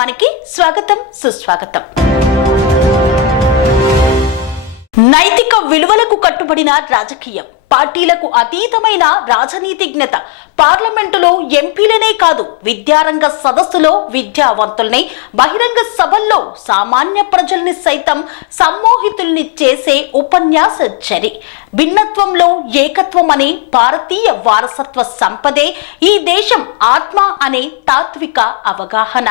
కార్యక్రమానికి స్వాగతం సుస్వాగతం. నైతిక విలువలకు కట్టుబడిన రాజకీయం పార్టీలకు అతీతమైన రాజనీతిజ్ఞత పార్లమెంటులో ఎంపీలనే కాదు విద్యారంగ సదస్సులో విద్యావంతుల్ని బహిరంగ సభల్లో సామాన్య ప్రజల్ని సైతం సమ్మోహితుల్ని చేసే ఉపన్యాస చరి. భిన్నత్వంలో ఏకత్వం అనే భారతీయ వారసత్వ సంపదే ఈ దేశం ఆత్మ అనే తాత్విక అవగాహన.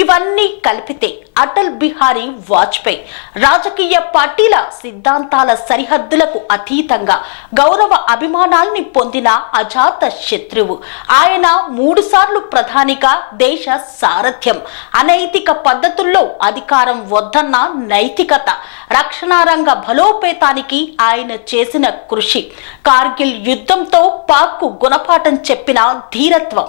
ఇవన్నీ కలిపితే అటల్ బిహారీ వాజ్పేయి రాజకీయ పార్టీల సిద్ధాంతాల సరిహద్దులకు అతీతంగా గౌరవ అభిమానాల్ని పొందిన అజాత శత్రువు. ఆయన మూడుసార్లు ప్రధానిగా దేశ సారథ్యం. అనైతిక పద్ధతుల్లో అధికారం వద్దన్న నైతికత రక్షణారంగ బలోపేతానికి ఆయన చేసిన కృషి. కార్గిల్ యుద్ధంతో పాక్కు గుణపాఠం చెప్పిన ధీరత్వం.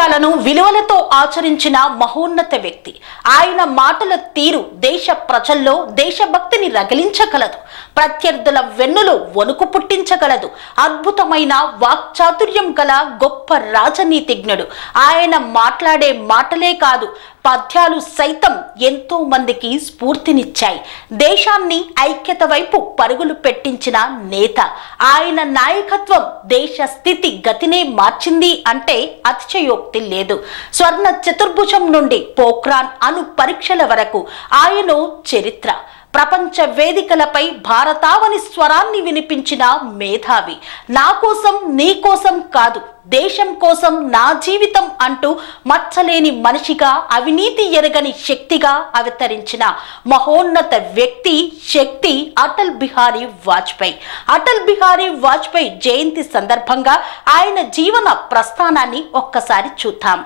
రాజకీయాలను విలువలతో ఆచరించిన మహోన్నత వ్యక్తి. ఆయన మాటల తీరు దేశ ప్రజల్లో దేశభక్తిని రగిలించగలదు. ప్రత్యర్థుల వెన్నులో వణుకు పుట్టించగలదు. అద్భుతమైన వాక్చాతుర్యం గల గొప్ప రాజనీతిజ్ఞుడు. ఆయన మాట్లాడే మాటలే కాదు పద్యాలు సైతం ఎంతో మందికి స్ఫూర్తినిచ్చాయి. దేశాన్ని ఐక్యత వైపు పరుగులు పెట్టించిన నేత ఆయన నాయకత్వం దేశ స్థితి గతినే మార్చింది అంటే అతిశయోక్తి లేదు. స్వర్ణ చతుర్భుజం నుండి పోఖ్రాన్ అను పరీక్షల వరకు ఆయన చరిత్ర. ప్రపంచ వేదికలపై భారతావని స్వరాన్ని వినిపించిన మేధావి. నా కోసం నీ కోసం కాదు దేశం కోసం నా జీవితం అంటూ మచ్చలేని మనిషిగా అవినీతి ఎరగని శక్తిగా అవతరించిన మహోన్నత వ్యక్తి శక్తి అటల్ బిహారీ వాజ్పేయి. అటల్ బిహారీ వాజ్పేయి జయంతి సందర్భంగా ఆయన జీవన ప్రస్థానాన్ని ఒక్కసారి చూద్దాం.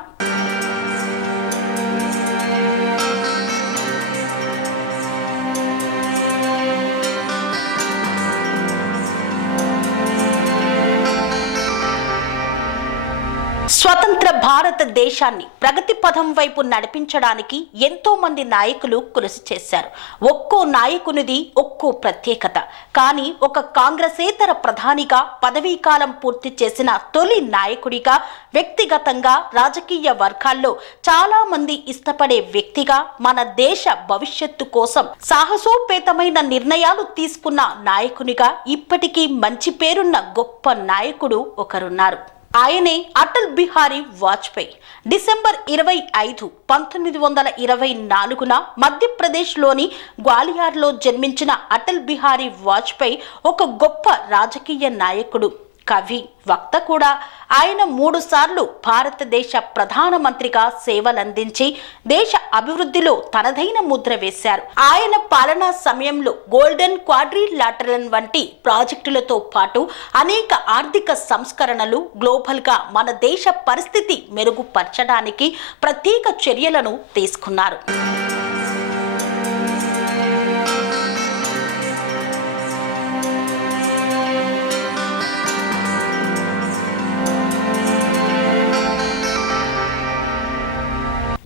స్వతంత్ర భారతదేశాన్ని ప్రగతి పథం వైపు నడిపించడానికి ఎంతో మంది నాయకులు కృషి చేశారు. ఒక్కో నాయకునిది ఒక్కో ప్రత్యేకత. కానీ ఒక కాంగ్రెసేతర ప్రధానిగా పదవీకాలం పూర్తి చేసిన తొలి నాయకుడిగా వ్యక్తిగతంగా రాజకీయ వర్గాల్లో చాలా మంది ఇష్టపడే వ్యక్తిగా మన దేశ భవిష్యత్తు కోసం సాహసోపేతమైన నిర్ణయాలు తీసుకున్న నాయకునిగా ఇప్పటికీ మంచి పేరున్న గొప్ప నాయకుడు ఒకరున్నారు. ఆయనే అటల్ బిహారీ వాజ్పేయి. డిసెంబర్ ఇరవై ఐదు పంతొమ్మిది వందల ఇరవై నాలుగున మధ్యప్రదేశ్లోని గ్వాలియార్లో జన్మించిన అటల్ బిహారీ వాజ్పేయి ఒక గొప్ప రాజకీయ నాయకుడు. కవి వక్త కూడా. ఆయన మూడుసార్లు భారతదేశ ప్రధానమంత్రిగా సేవలందించి దేశ అభివృద్ధిలో తనదైన ముద్ర వేశారు. ఆయన పాలనా సమయంలో గోల్డెన్ క్వాడ్రిలాటరల్ వంటి ప్రాజెక్టులతో పాటు అనేక ఆర్థిక సంస్కరణలు గ్లోబల్గా మన దేశ పరిస్థితి మెరుగుపరచడానికి ప్రత్యేక చర్యలను తీసుకున్నారు.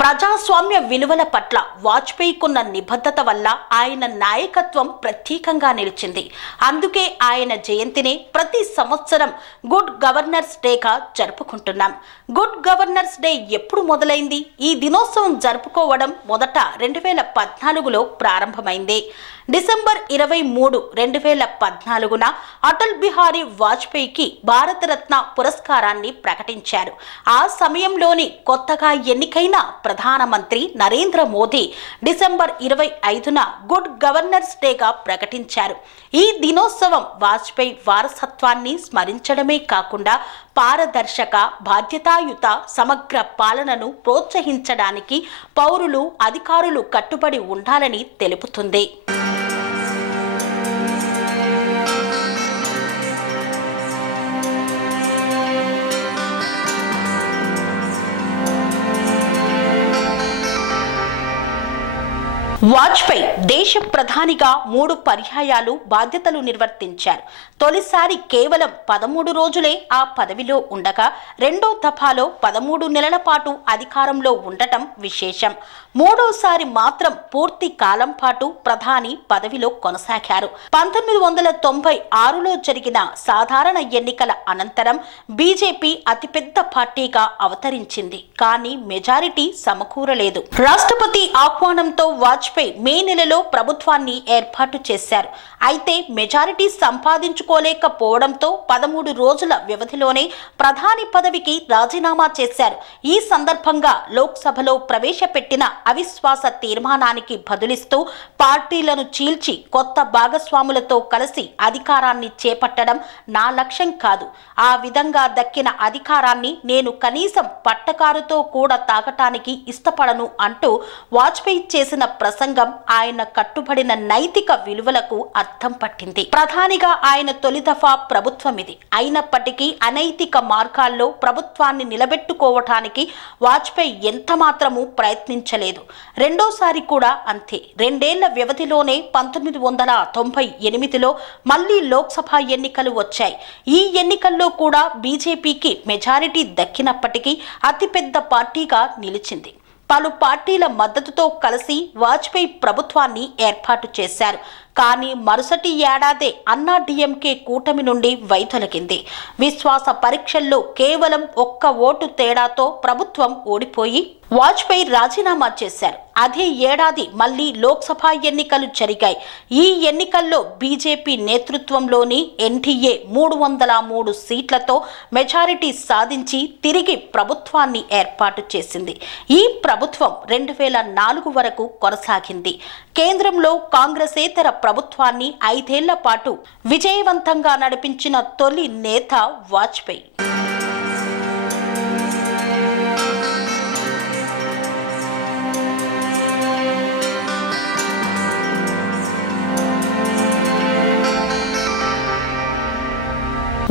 ప్రజాస్వామ్య విలువల పట్ల వాజ్పేయికున్న నిబద్ధత వల్ల ఆయన నాయకత్వం ప్రత్యేకంగా నిలిచింది. అందుకే ఆయన జయంతిని ప్రతి సంవత్సరం గుడ్ గవర్నర్స్ డేగా జరుపుకుంటున్నాం. గుడ్ గవర్నర్స్ డే ఎప్పుడు మొదలైంది? ఈ దినోత్సవం జరుపుకోవడం మొదట రెండు వేల పద్నాలుగులో ప్రారంభమైంది. డిసెంబర్ ఇరవై మూడు రెండు వేల పద్నాలుగున అటల్ బిహారీ వాజ్పేయికి భారతరత్న పురస్కారాన్ని ప్రకటించారు. ఆ సమయంలోని కొత్తగా ఎన్నికైన ప్రధానమంత్రి నరేంద్ర మోదీ డిసెంబర్ ఇరవై ఐదున గుడ్ గవర్నర్స్ డేగా ప్రకటించారు. ఈ దినోత్సవం వాజ్పేయి వారసత్వాన్ని స్మరించడమే కాకుండా పారదర్శక బాధ్యతాయుత సమగ్ర పాలనను ప్రోత్సహించడానికి పౌరులు అధికారులు కట్టుబడి ఉండాలని తెలుపుతుంది. వాజ్పేయి దేశ ప్రధానిగా మూడు పర్యాయాలు బాధ్యతలు నిర్వర్తించారు. తొలిసారి కేవలం పదమూడు రోజులే ఆ పదవిలో ఉండగా రెండో దఫాలో పదమూడు నెలల పాటు అధికారంలో ఉండటం విశేషం. మూడోసారి మాత్రం పూర్తి కాలం పాటు ప్రధాని పదవిలో కొనసాగారు. పంతొమ్మిది వందల తొంభై ఆరులో జరిగిన సాధారణ ఎన్నికల అనంతరం బీజేపీ అతిపెద్ద పార్టీగా అవతరించింది. కానీ మెజారిటీ సమకూరలేదు. రాష్ట్రపతి ఆహ్వానంతో వాజ్పేయి మే నెలలో ప్రభుత్వాన్ని ఏర్పాటు చేశారు. అయితే మెజారిటీ సంపాదించుకోలేకపోవడంతో పదమూడు రోజుల వ్యవధిలోనే ప్రధాని పదవికి రాజీనామా చేశారు. ఈ సందర్భంగా లోక్సభలో ప్రవేశపెట్టిన అవిశ్వాస తీర్మానానికి బదులిస్తూ పార్టీలను చీల్చి కొత్త భాగస్వాములతో కలిసి అధికారాన్ని చేపట్టడం నా లక్ష్యం కాదు. ఆ విధంగా దక్కిన అధికారాన్ని నేను కనీసం పట్టకారుతో కూడా తాగటానికి ఇష్టపడను అంటూ వాజ్పేయి చేసిన ప్రశ్న ప్రసంగం ఆయన కట్టుబడిన నైతిక విలువలకు అర్థం పట్టింది. ప్రధానిగా ఆయన తొలి దఫా ప్రభుత్వం ఇది అయినప్పటికీ అనైతిక మార్గాల్లో ప్రభుత్వాన్ని నిలబెట్టుకోవటానికి వాజ్పేయి ఎంత మాత్రము ప్రయత్నించలేదు. రెండోసారి కూడా అంతే. రెండేళ్ళ వ్యవధిలోనే పంతొమ్మిది వందల తొంభై ఎనిమిదిలో మళ్ళీ లోక్సభ ఎన్నికలు వచ్చాయి. ఈ ఎన్నికల్లో కూడా బీజేపీకి మెజారిటీ దక్కినప్పటికీ అతిపెద్ద పార్టీగా నిలిచింది. పలు పార్టీల మద్దతుతో కలిసి వాజ్పేయి ప్రభుత్వాన్ని ఏర్పాటు చేశారు. కానీ మరుసటి ఏడాదే అన్నా డిఎంకే కూటమి నుండి వైదొలగింది. విశ్వాస పరీక్షల్లో కేవలం ఒక్క ఓటు తేడాతో ప్రభుత్వం ఓడిపోయి వాజ్పేయి రాజీనామా చేశారు. అదే ఏడాది మళ్ళీ లోక్సభ ఎన్నికలు జరిగాయి. ఈ ఎన్నికల్లో బీజేపీ నేతృత్వంలోని ఎన్డీఏ మూడు వందల మూడు సీట్లతో మెజారిటీ సాధించి తిరిగి ప్రభుత్వాన్ని ఏర్పాటు చేసింది. ఈ ప్రభుత్వం రెండు వేల నాలుగు వరకు కొనసాగింది. కేంద్రంలో కాంగ్రెసేతర ప్రభుత్వాన్ని ఐదేళ్ళ పాటు విజయవంతంగా నడిపించిన తొలి నేత వాజ్పేయి.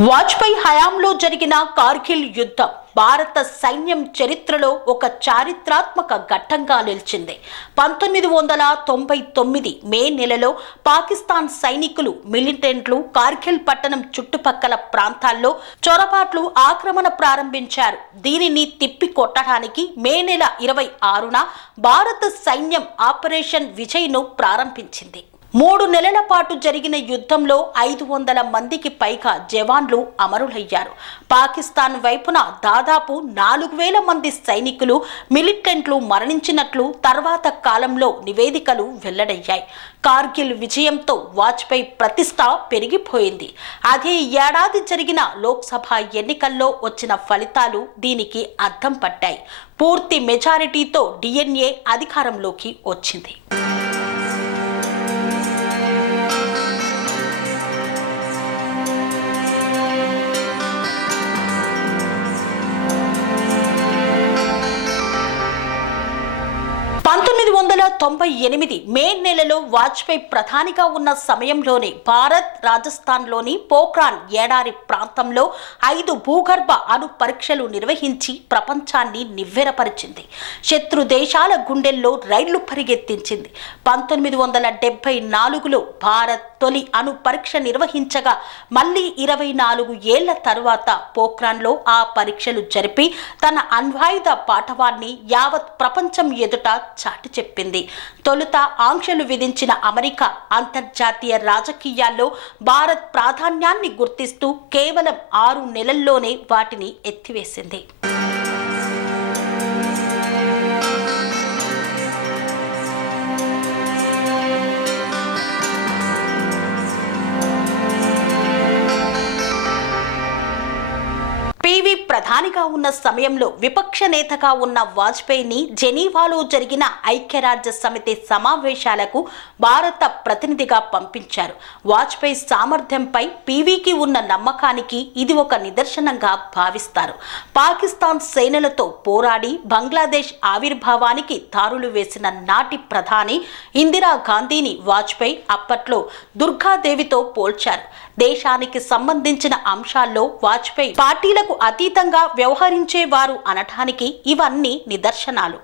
వాజ్పేయి హయాంలో జరిగిన కార్గిల్ యుద్ధం భారత సైన్యం చరిత్రలో ఒక చారిత్రాత్మక ఘట్టంగా నిలిచింది. పంతొమ్మిది వందల తొంభై తొమ్మిది మే నెలలో పాకిస్తాన్ సైనికులు మిలిటెంట్లు కార్గిల్ పట్టణం చుట్టుపక్కల ప్రాంతాల్లో చొరబాట్లు ఆక్రమణ ప్రారంభించారు. దీనిని తిప్పి కొట్టడానికి మే నెల ఇరవై ఆరున భారత సైన్యం ఆపరేషన్ విజయ్ను ప్రారంభించింది. మూడు నెలల పాటు జరిగిన యుద్ధంలో ఐదు వందల మందికి పైగా జవాన్లు అమరులయ్యారు. పాకిస్తాన్ వైపున దాదాపు నాలుగు వేల మంది సైనికులు మిలిటెంట్లు మరణించినట్లు తర్వాత కాలంలో నివేదికలు వెల్లడయ్యాయి. కార్గిల్ విజయంతో వాజ్పేయి ప్రతిష్ట పెరిగిపోయింది. అదే ఏడాది జరిగిన లోక్సభ ఎన్నికల్లో వచ్చిన ఫలితాలు దీనికి అర్థం పట్టాయి. పూర్తి మెజారిటీతో డిఎన్ఏ అధికారంలోకి వచ్చింది. తొంభై ఎనిమిది మే నెలలో వాజ్పేయి ప్రధానిగా ఉన్న సమయంలోనే భారత్ రాజస్థాన్లోని పోఖ్రాన్ ఏడారి ప్రాంతంలో ఐదు భూగర్భ అణు పరీక్షలు నిర్వహించి ప్రపంచాన్ని నివ్వెరపరిచింది. శత్రు దేశాల గుండెల్లో రైళ్ళు పరిగెత్తించింది. పంతొమ్మిది వందల డెబ్బై నాలుగులో భారత్ తొలి అణు పరీక్ష నిర్వహించగా మళ్ళీ ఇరవై నాలుగు ఏళ్ళ తరువాత పోఖ్రాన్లో ఆ పరీక్షలు జరిపి తన అణ్వాయుధ పాఠవాన్ని యావత్ ప్రపంచం ఎదుట చాటి చెప్పింది తొలుత ఆంక్షలు విధించిన అమెరికా అంతర్జాతీయ రాజకీయాల్లో భారత్ ప్రాధాన్యాన్ని గుర్తిస్తూ కేవలం ఆరు నెలల్లోనే వాటిని ఎత్తివేసింది. ప్రధానిగా ఉన్న సమయంలో విపక్ష నేతగా ఉన్న వాజ్పేయిని జెనీవాలో జరిగిన ఐక్యరాజ్య సమితి సమావేశాలకు భారత ప్రతినిధిగా పంపించారు. వాజ్పేయి సామర్థ్యంపై పీవీకి ఉన్న నమ్మకానికి ఇది ఒక నిదర్శనంగా భావిస్తారు. పాకిస్తాన్ సేనలతో పోరాడి బంగ్లాదేశ్ ఆవిర్భావానికి దారులు వేసిన నాటి ప్రధాని ఇందిరా గాంధీని వాజ్పేయి అప్పట్లో దుర్గాదేవితో పోల్చారు. దేశానికి సంబంధించిన అంశాల్లో వాజ్పేయి పార్టీలకు అతీతంగా అనుకూలంగా వ్యవహరించేవారు అనటానికి ఇవన్నీ నిదర్శనాలు.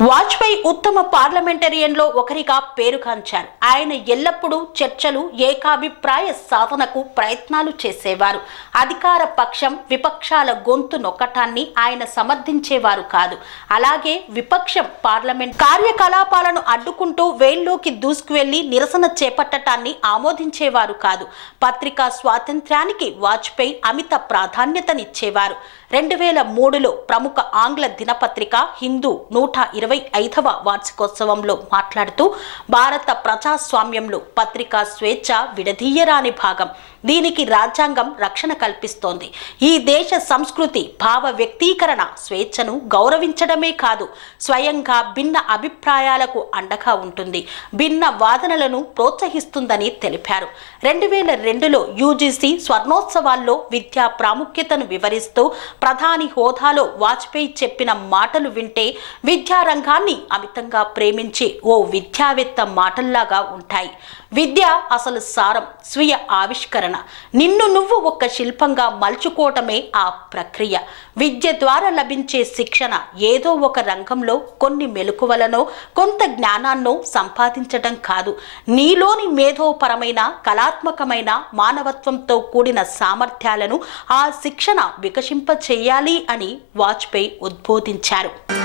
వాజ్పేయి ఉత్తమ పార్లమెంటరియన్లో ఒకరిగా పేరుగాంచారు ఆయన ఎల్లప్పుడూ చర్చలు ఏకాభిప్రాయ సాధనకు ప్రయత్నాలు చేసేవారు. అధికార పక్షం విపక్షాల గొంతు నొక్కటాన్ని ఆయన సమర్థించేవారు కాదు. అలాగే విపక్షం పార్లమెంట్ కార్యకలాపాలను అడ్డుకుంటూ వేల్లోకి దూసుకువెళ్ళి నిరసన చేపట్టటాన్ని ఆమోదించేవారు కాదు. పత్రికా స్వాతంత్ర్యానికి వాజ్పేయి అమిత ప్రాధాన్యతనిచ్చేవారు. రెండు వేల మూడులో ప్రముఖ ఆంగ్ల దినపత్రిక హిందూ నూట ఇరవై ఐదవ వార్షికోత్సవంలో మాట్లాడుతూ భారత ప్రజాస్వామ్యంలో పత్రికా స్వేచ్ఛ విడదీయరాని భాగం. దీనికి రాజ్యాంగం రక్షణ కల్పిస్తోంది. ఈ దేశ సంస్కృతి భావ వ్యక్తీకరణ స్వేచ్ఛను గౌరవించడమే కాదు స్వయంగా భిన్న అభిప్రాయాలకు అండగా ఉంటుంది. భిన్న వాదనలను ప్రోత్సహిస్తుందని తెలిపారు. రెండు వేల రెండులో యూజీసీ స్వర్ణోత్సవాల్లో విద్యా ప్రాముఖ్యతను వివరిస్తూ ప్రధాని హోదాలో వాజ్పేయి చెప్పిన మాటలు వింటే విద్యారంగాన్ని అమితంగా ప్రేమించి ఓ విద్యావేత్త మాటల్లాగా ఉంటాయి. విద్య అసలు సారం స్వీయ ఆవిష్కరణ. నిన్ను నువ్వు ఒక శిల్పంగా మలుచుకోవటమే ఆ ప్రక్రియ. విద్య ద్వారా లభించే శిక్షణ ఏదో ఒక రంగంలో కొన్ని మెలకువలనో కొంత జ్ఞానాన్నో సంపాదించటం కాదు. నీలోని మేధోపరమైన కళాత్మకమైన మానవత్వంతో కూడిన సామర్థ్యాలను ఆ శిక్షణ వికసింప చేయాలి అని వాజ్పేయి ఉద్బోధించారు.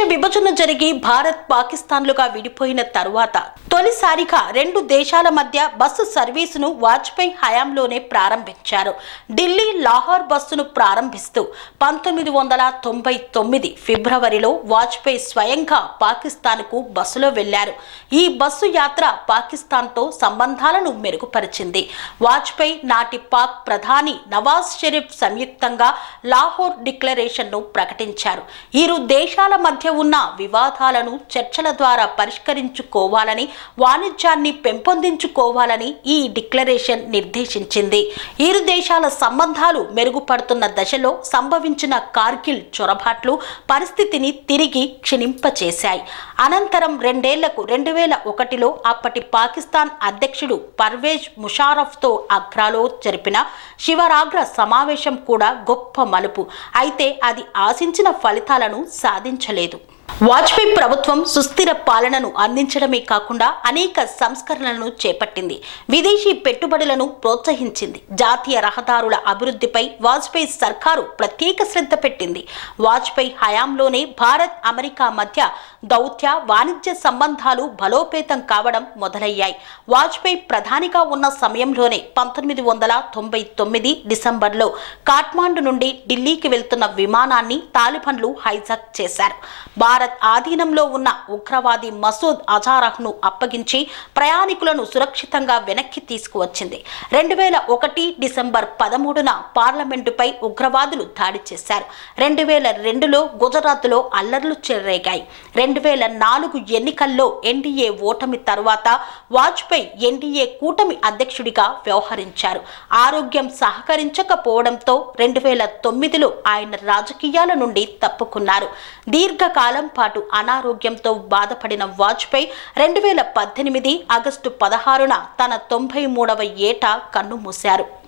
దేశ విభజన జరిగి భారత్ పాకిస్తాన్లుగా విడిపోయిన తరువాత తొలిసారిగా రెండు దేశాల మధ్య బస్సు సర్వీసును వాజ్పేయి హయాంలోనే ప్రారంభించారు. ఢిల్లీ లాహోర్ బస్సును ప్రారంభిస్తూ పంతొమ్మిది వందల తొంభై తొమ్మిది ఫిబ్రవరిలో వాజ్పేయి స్వయంగా పాకిస్తాన్కు బస్సులో వెళ్ళారు. ఈ బస్సు యాత్ర పాకిస్తాన్తో సంబంధాలను మెరుగుపరిచింది. వాజ్పేయి నాటి పాక్ ప్రధాని నవాజ్ షరీఫ్ సంయుక్తంగా లాహోర్ డిక్లరేషన్ను ప్రకటించారు. ఇరు దేశాల మధ్య ఉన్న వివాదాలను చర్చల ద్వారా పరిష్కరించుకోవాలని వాణిజ్యాన్ని పెంపొందించుకోవాలని ఈ డిక్లరేషన్ నిర్దేశించింది. ఇరు దేశాల సంబంధాలు మెరుగుపడుతున్న దశలో సంభవించిన కార్గిల్ చొరబాట్లు పరిస్థితిని తిరిగి క్షీణింపచేశాయి. అనంతరం రెండేళ్ళకు రెండు వేల ఒకటిలో అప్పటి పాకిస్తాన్ అధ్యక్షుడు పర్వేజ్ ముషారఫ్తో అగ్రాలో జరిపిన శివరాగ్ర సమావేశం కూడా గొప్ప మలుపు. అయితే అది ఆశించిన ఫలితాలను సాధించలేదు. వాజ్పేయి ప్రభుత్వం సుస్థిర పాలనను అందించడమే కాకుండా అనేక సంస్కరణలను చేపట్టింది. విదేశీ పెట్టుబడులను ప్రోత్సహించింది. జాతీయ రహదారుల అభివృద్ధిపై వాజ్పేయి సర్కారు ప్రత్యేక శ్రద్ధ పెట్టింది. వాజ్పేయి హయాంలోనే భారత్ అమెరికా మధ్య దౌత్య వాణిజ్య సంబంధాలు బలోపేతం కావడం మొదలయ్యాయి. వాజ్పేయి ప్రధానిగా ఉన్న సమయంలోనే పంతొమ్మిది వందల తొంభై తొమ్మిది డిసెంబర్లో కాఠ్మాండు నుండి ఢిల్లీకి వెళ్తున్న విమానాన్ని తాలిబన్లు హైజాక్ చేశారు. భారత్ ఆధీనంలో ఉన్న ఉగ్రవాది మసూద్ అజారహ్ను అప్పగించి ప్రయాణికులను సురక్షితంగా వెనక్కి తీసుకువచ్చింది. రెండు వేల ఒకటి డిసెంబర్ పదమూడున పార్లమెంటుపై ఉగ్రవాదులు దాడి చేశారు. రెండు వేల రెండులో గుజరాత్లో అల్లర్లు చెలరేగాయి. రెండు వేల నాలుగు ఎన్నికల్లో ఎన్డీఏ ఓటమి తర్వాత వాజ్పేయి ఎన్డీఏ కూటమి అధ్యక్షుడిగా వ్యవహరించారు. ఆరోగ్యం సహకరించకపోవడంతో రెండు వేల తొమ్మిదిలో ఆయన రాజకీయాల నుండి తప్పుకున్నారు. దీర్ఘకాలం పాటు అనారోగ్యంతో బాధపడిన వాజ్పేయి రెండు వేల పద్దెనిమిది ఆగస్టు పదహారున తన తొంభై మూడవ ఏట కన్నుమూశారు మూశారు.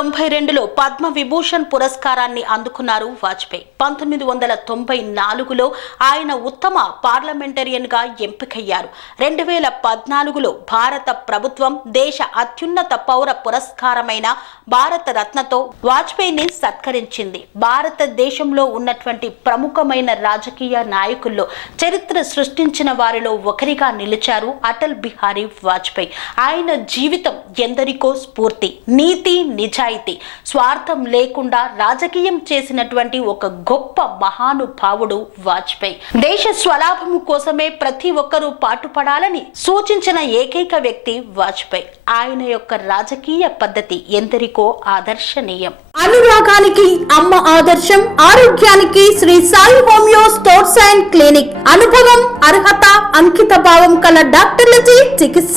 తొంభై రెండులో పద్మ విభూషణ్ పురస్కారాన్ని అందుకున్నారు వాజ్పేయి. పంతొమ్మిది వందల తొంభై నాలుగులో ఆయన ఉత్తమ పార్లమెంటరియన్గా ఎంపికయ్యారు. రెండు వేల పద్నాలుగులో భారత ప్రభుత్వం దేశ అత్యున్నత పౌర పురస్కారమైన భారత రత్నతో వాజ్పేయిని సత్కరించింది. భారతదేశంలో ఉన్నటువంటి ప్రముఖమైన రాజకీయ నాయకుల్లో చరిత్ర సృష్టించిన వారిలో ఒకరిగా నిలిచారు అటల్ బిహారీ వాజ్పేయి. ఆయన జీవితం ఎందరికో స్ఫూర్తి నీతి నిజాయితీ నిజాయితీ స్వార్థం లేకుండా రాజకీయం చేసినటువంటి ఒక గొప్ప మహానుభావుడు వాజ్పేయి. దేశ స్వలాభము కోసమే ప్రతి ఒక్కరూ పాటుపడాలని సూచించిన ఏకైక వ్యక్తి వాజ్పేయి. ఆయన యొక్క రాజకీయ పద్ధతి ఎందరికో ఆదర్శనీయం. అనురాగానికి అమ్మ ఆదర్శం ఆరోగ్యానికి Sri Sai homeo sports and clinic. అనుభవం అర్హత అంకిత భావం కల డాక్టర్లచే చికిత్స.